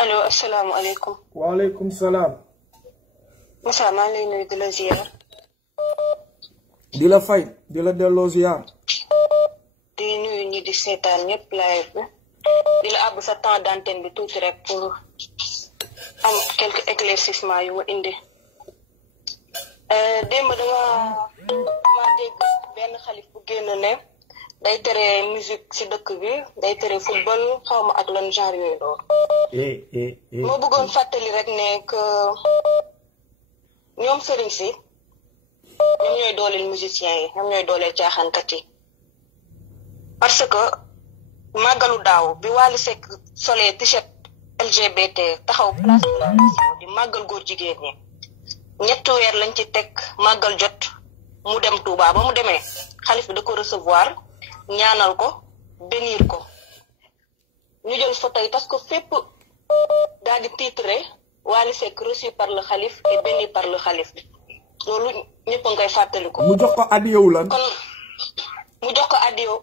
allo asalaamaaleykum. waaleykum salaam. Moussa maa ngi lay nuyu di la ziar. di la fay di la delloo ziar. di nuyu ñi di seetaan ñëpp live bi. di la àbb sa temps d'antenne bi tuuti rek pour am quelques éclaircissements yu ma indi. démb dama dégg benn xalif bu génn ne day tere musique si dëkk bi day tere football xawma ak lan genre yooyu loolu. moo bëggoon fàttali rek ne que ñoom sëriñ si ñoom ñooy dooleel musiciens yi ñoom ñooy dooleel caaxaankat yi parce que màggalu daaw bi Wally Seck solee t-shirt LGBT taxaw place de la nation di màggal góor jigéen ñi ñetti weer lañ ci teg màggal jot mu dem Touba ba mu demee xalif bi da ko recevoir ñaanal ko bénir ko ñu jël photo yi parce que fépp daal di titré Wally Seck reçu par le xalif et béni par le xalif loolu ñëpp a ngay fàttaliku. mu jox ko adiyewu lan. kon mu jox ko adiyewu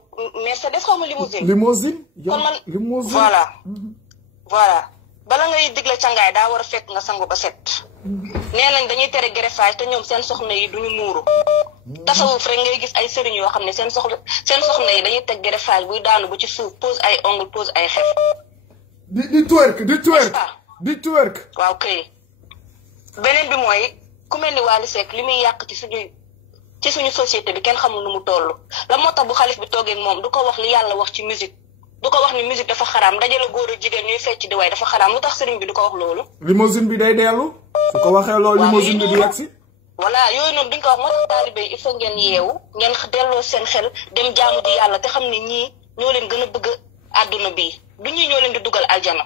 mais c'est des xaw ma limousine. limousine. kon man limousine voilà. voilà bala ngay digle cangaay daa war a fekk nga sangu ba set. nee nañ dañuy tere greffage te ñoom seen soxna yi duñu muuru. tasawuf rek ngay gis ay sëriñ yoo xam ne seen soxna yi dañuy teg greffage buy daanu bu ci suuf pose ay ongle pose ay xef. di twerk di twerk. waaw kay beneen bi mooy ku mel ni Wally Seck li muy yàq ci suñu société bi kenn xamul nu mu toll la moo tax bu xalif bi toogee moom du ko wax li yàlla wax ci musique du ko wax ni musique dafa xaraam dajale góor ak jigéen ñuy fecc di way dafa xaraam lu tax sëriñ bi du ko wax loolu. limousine bi day dellu. su ko waxee loolu limousine bi du yegg si. voilà yooyu noonu duñ ko wax moo tax taalibe yi il faut ngeen yeewu ngeen delloo seen xel dem jaamu ji yàlla te xam ne ñii ñoo leen gën a bëgg àdduna bii du ñii ñoo leen di dugal aljana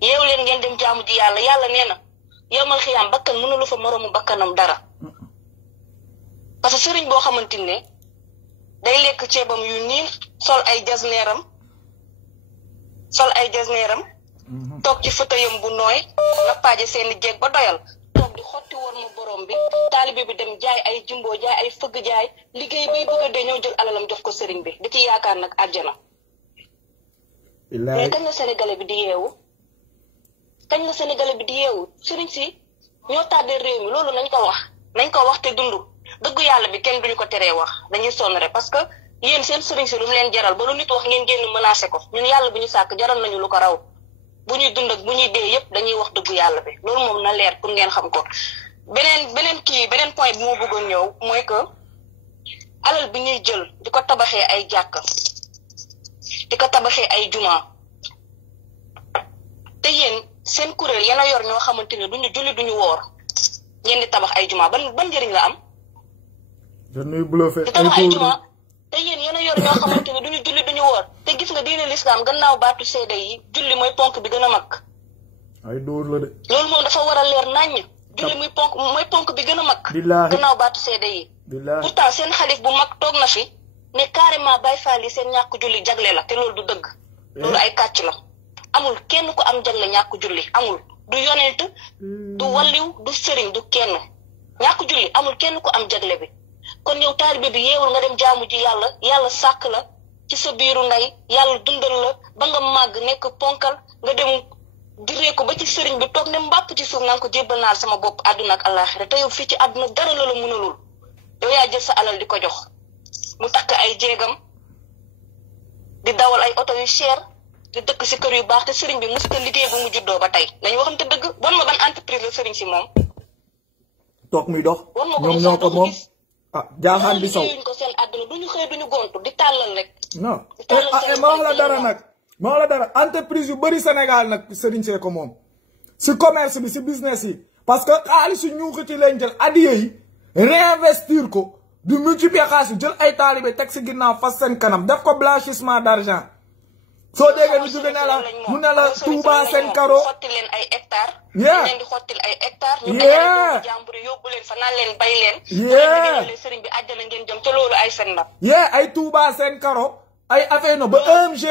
yeewu leen ngeen dem jaamu ji yàlla yàlla nee na yowmal xiyaam bakkan mënulu fa moroomu bakkanam dara parce que sëriñ boo xamante ne day lekk ceebam yu niin sol ay jasneeram toog ci fauteuilam bu nooy nga paaje seeni jeeg ba doyal toog di xotti war ma borom bi taalibe bi dem jaay ay jumbo jaay ay fëgg jaay liggéey bay bëgg a dee ñëw jël alalam jox ko sëriñ bi di ci yaakaar nag àjjana. mais kañ la sénégalais bi di yeewu sëriñ si ñoo tàddee réew mi loolu nañ ko wax te dund dëggu yàlla bi kenn duñu ko teree wax dañuy sonn rek parce que yéen seen sëriñ si lu mu leen jaral ba lu nit wax ngeen génn menacé ko ñun yàlla bi ñu sàkk jaral nañu lu ko raw bu ñuy dund ak bu ñuy dee yépp dañuy wax dëggu yàlla bi loolu moom na leer pour ngeen xam ko beneen point bi moo bëggoon ñëw mooy que alal bi ñuy jël di ko tabaxee ay jàkk di ko tabaxee ay juma te yéen seen kuréel yéen a yor ñoo xamante ne duñu julli duñu woor ngeen di tabax ay juma ban njëriñ la am. dañuy bluffé di tabax ay juma te yéen yéen a yor ñoo xamante ne duñu julli duñu woor te gis nga diine l'islam gannaaw baatu seede yi julli mooy ponk bi gën a mag. ay dóor la de. loolu moom dafa war a leer naññ. julli mooy ponk bi gën a mag. billaahi gannaaw baatu seede yi. billaahi pourtant seen xalif bu mag toog na fi ne carrément Baay Faal yi seen ñàkk julli jagle la te loolu du dëgg. loolu ay kàcc la. amul kenn ku am jagle ñàkk julli amul du yonent du walliw du sëriñ du kenn ñàkk julli amul kenn ku am jagle bi kon yow taalibe bi yeewul nga dem jaamu ji yàlla sàkk la ci sa biiru ndey yàlla dundal la ba nga màgg nekk ponkal nga dem diree ko ba ci sëriñ bi toog ne mbàpp ci suuf naan ko jébbal naa sama bopp àdduna ak àllaaxira te yow fii ci àdduna dara la mënalul yow yaa jël sa alal di ko jox mu takk ay jéegam di dawal ay oto yu cher di dëkk si kër yu baax te sëriñ bi mosut a liggéey bu mu juddoo ba tey dañu waxante dëgg bon ma ban entreprise la sëriñ si moom. toog muy dox. ñoom ñoo ko moom jaaxaan bi saw liggéeyuñ ko seen àdduna duñu xëy duñu gontu di tàllal rek. non ma wax la dara nag ma wax la dara entreprise yu bëri Sénégal nag sëriñ see ko moom si commerce bi si business yi parce que xaalisu ñuuxiti leen jël adiya yi réinvestir ko du multiplier xaalis jël ay taalibe teg si ginnaaw fas seen kanam def ko blanchissement d'argent. soo déggee ni jóge mu ne la Touba seen karo xotti leen ay hectares. yeah leen di xottil ay hectares. ñu dajale jàmbur yóbbu leen fa naan leen bay leen. yeah sëriñ bi àjjana ngeen jëm te loolu ay fen la. yeah ay Touba seen karo ay affaire no ba EMG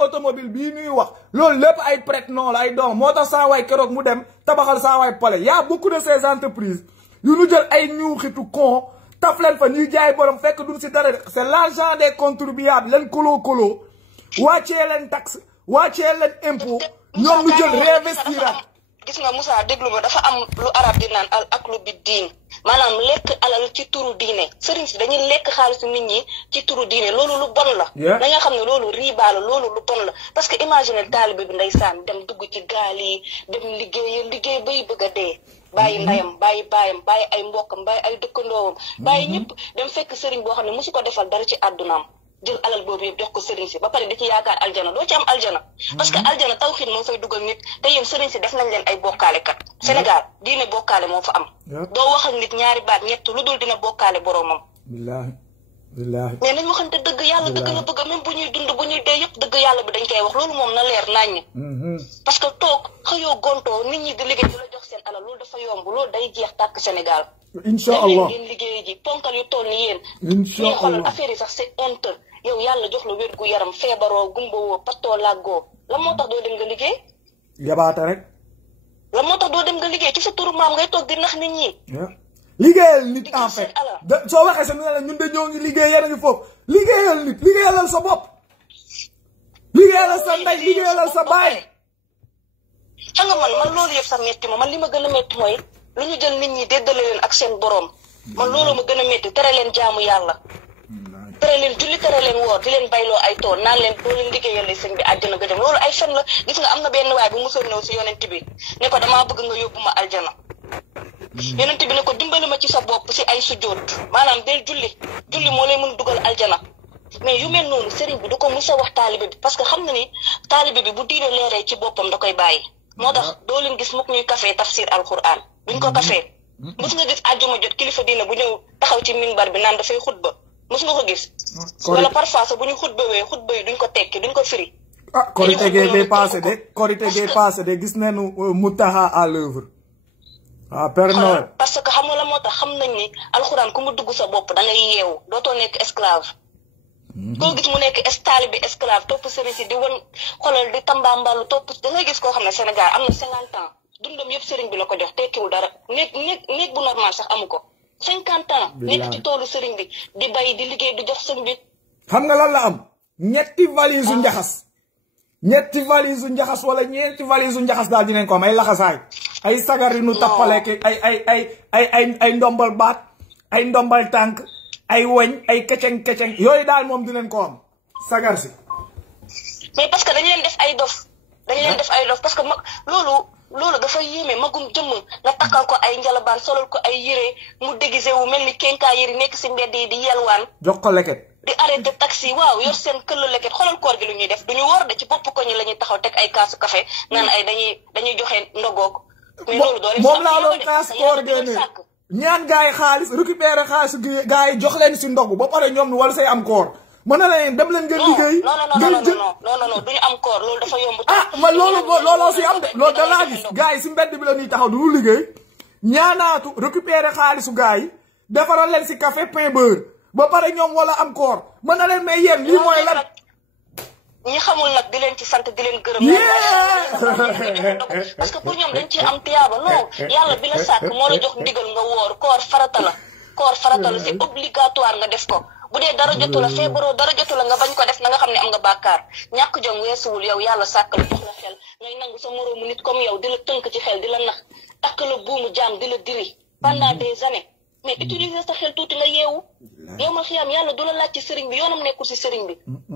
automobile bii ñuy wax loolu lépp ay prête non la ay doom moo tax saa waay keroog mu dem tabaxal saa waay pale y a beaucoup de ces entreprises yu ñu jël ay ñuuxitu con taf leen fa ñuy jaay borom fekk duñ si dara c'est l'argent des contribuables leen kolo wàccee leen taxe wàccee leen impôt ñoom ñu jël réinvestir ak. gis nga Moussa déglu ma dafa am lu arab di naan al aklu bi diin maanaam lekk alal ci turu diine sëriñ si dañuy lekk xaalisu nit ñi ci turu diine loolu lu bon la. da nga xam ne loolu riba la loolu lu bon la parce que imagine taalibe bi ndeysaan dem dugg ci gaal yi dem liggéey bay bëgg a dee. bàyyi ndayam bàyyi baayam bàyyi ay mbokkam bàyyi ay dëkkandoowam bàyyi ñëpp dem fekk sëriñ boo xam ne mosu ko defal dara ci àddunaam jël alal boobu yëpp jox ko sëriñ si ba pare di ci yaakaar aljana doo ci am aljana parce que aljana tawxiid moo fay dugal nit te yéen sëriñ si def nañ leen ay bokkaale kat Sénégal diine bokkaale moo fa am doo wax ak nit ñaari baat ñett lu dul dina bokkaale boroomam billaahi billaahi mais nañ waxante dëgg yàlla dëgg la bëgg même bu ñuy dund bu ñuy dee yëpp dëgg yàlla bi dañ koy wax loolu moom na leer naññ parce que toog xëyoo gontoo nit ñi di liggéey di la jox seen alal loolu dafa yomb loolu day jeex tàkk Sénégal incha allah ngeen liggéey ji ponkal yu toll ni yéen incha allah xoolal affaire yi sax c'est honte yow yàlla jox la wér gu yaram feebaroo gumbawoo pattoo làggoo la moo tax doo dem nga liggéey yabaate rek la moo tax doo dem nga liggéey ci sa turu maam ngay toog di nax nit ñi liggéeyal nit en fait soo waxee sa ñun de ñoo ngi liggéey yéen a ngi foofu liggéeyal nit liggéeyalal sa bopp liggéeyalal sa ndey liggéeyalal sa baay xam nga man loolu yëpp sax metti ma man li ma gën a metti mooy lu ñu jël nit ñi déddale leen ak seen borom man loolu ma gën a metti tere leen jaamu yàlla tere leen julli tere leen woor di leen bayloo ay tool naan leen doo leen liggéeyal sëñ bi àjjana nga dem loolu ay fen la gis nga am na benn waay bu musoon ñëw si yonent bi ne ko damaa bëgg nga yóbbu ma aljana yonent bi ne ko dimbali ma ci sa bopp si ay sujjóot maanaam del julli moo lay mën dugal aljana mais yu mel noonu sëriñ bi du ko mus a wax taalibe bi parce que xam na ni taalibe bi bu diine leeree ci boppam da koy bàyyi moo tax doo leen gis mukk ñuy kafee tafsir alquran buñ ko kafee mus nga gis àjjuma jot kilifa diine bu ñëw taxaw ci minbar bi naan dafay xutba mus nga ko gis wala parfois sax bu ñu xutba yi duñ ko tekki duñ ko firi korite gee passé de gis nañu Mountakha à l'œuvre Père Noël parce que xam nga la moo tax xam nañ ni alxuraan ku mu dugg sa bopp da ngay yeewu dootoo nekk esclave koo gis mu nekk taalibe esclave topp sëriñ si di wan xolal di tambaambalu topp da ngay gis koo xam ne Sénégal am na 50 ans dundam yëpp sëriñ bi la ko jox tekkiwul dara néeg bu normal sax amu ko 50 ans nekk ci toolu sëriñ bi di bay di liggéey di jox sëñ bi xam nga lan la am ñetti valise u njaxas wala ñeenti valise u njaxas daal dinañ ko am ay laxasaay ay sagar yu nu tappaleek ay ndombal baat ay ndombal tànk ay woñ ay keceng yooyu daal moom dinañ ko am sagar si mais parce que dañu leen def ay dof parce que loolu dafa yéeme magum jëmm nga takkal ko ay njalabaan solal ko ay yére mu déguisé wu mel ni kenkaa yëri nekk si mbedd yi di yelwaan jox ko leket di arrêté taxi waaw yor seen këllu leket xoolal koor gi lu ñuy def duñu wor de ci bopp ko ñi la ñuy taxaw teg ay kaasu café naan ay dañuy joxe ndogoog mais loolu doole moom laa doon kaas koor génne ñaan gaa yi xaalis récupéré xaalisu gaa yi jox leen si ndogu ba pare ñoom wala say am koor mën na leen dem leen ngeen liggéey non duñu am koor loolu dafa yomb man looloo si am de loolu danaa gis gaa yi si mbedd bi la ñuy taxaw du liggéey ñaanaatu récupéré xaalisu gaa yi defaral leen si café pain beurre ba pare ñoom wala am koor mën na leen mais yéen lii mooy lan ñi xamul nag di leen ci sant di leen gërëm parce que pour ñoom dañ ci am tiyaaba non yàlla bi la sàkk moo la jox ndigal nga woor koor farata la c'est obligatoire nga def ko bu dee dara jotu la feebaroo dara jotu la nga bañ ko def na nga xam ne am nga bàkkaar ñàkk jom weesuwul yow yàlla sàkk la jox la xel ngay nangu sa moroomu nit comme yow di la tënk ci xel di la nax takk la buumu jaam di la diri pendant des années mais utiliser sa xel tuuti nga yeewu yow ma xiyaam yàlla du la laaj ci sëriñ bi yoonam nekkul si sëriñ bi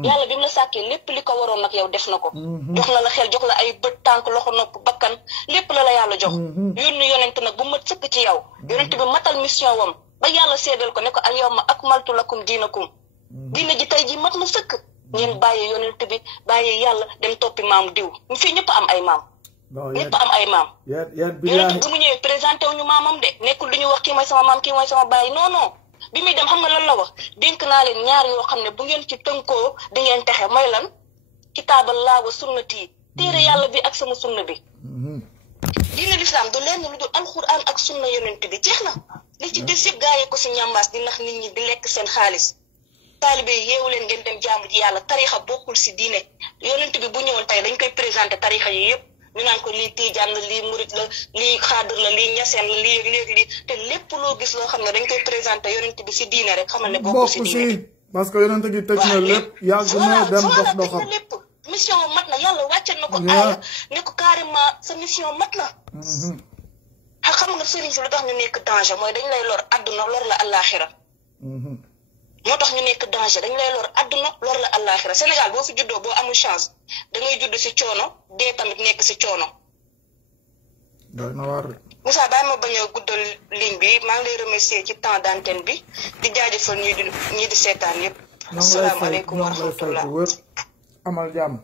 yàlla bi mu la sàkkee lépp li ko waroon nag yow def na ko jox na la xel jox la ay bët tànk loxo nopp bakkan lépp la yàlla jox yónni yonent nag bu mat sëkk ci yow yonent bi matal mission wam ba yàlla seedal ko ne ko al yawma akmaltu lakum diinakum diina ji tey ji mat na sëkk ngeen bàyyi yonent bi bàyyi yàlla dem toppi maam diw fii ñëpp am ay maam ñëpp am ay maam yonent bi mu ñëwee présenté wu ñu maamam de nekkul lu ñu wax kii mooy sama maam kii mooy sama bàyyi non bi muy dem xam nga lan la wax dénk naa leen ñaar yoo xam ne bu ngeen ci tënkoo di ngeen texe mooy lan kitaaballah wa sunnati téere yàlla bi ak sama sunna bi diine lislaam du lenn lu dul alxuraan ak sunna yonent bi jeex na li ci des yëpp gaayee ko si ñambaas di nax nit ñi di lekk seen xaalis taalibe yi yeewu leen ngeen dem jaamu ji yàlla tarixa bokkul si diine yonent bi bu ñëwoon tey dañ koy présenté tarixa yi yëpp ñu naan ko lii tiijaan la lii murit la lii xaadir la lii ñaseen la lii te lépp loo gis loo xam ne dañ koy présenté yonent bi si diine rek xamal ne bokkul si diine parce que yonent bi tëj na lépp yàgg na dem dox doxam lépp mission mat na yàlla wàcce na ko aaya ne ko carrément sa mission mat na xam nga sëriñ si lu tax ñu nekk danger mooy dañ lay lor àdduna lor la àllaaxira moo tax ñu nekk danger dañ lay lor àdduna lor la àllaaxira Sénégal boo fi juddoo boo amul chance da ngay judd si coono dee tamit nekk si coono. doy na waar. Moussa bàyyi ma bañ a guddal ligne bi maa ngi lay remercier ci temps d'antenne bi di jaajëfal ñii di seetaan yëpp. asalaamaaleykum wa rahmatulah amal jàmm.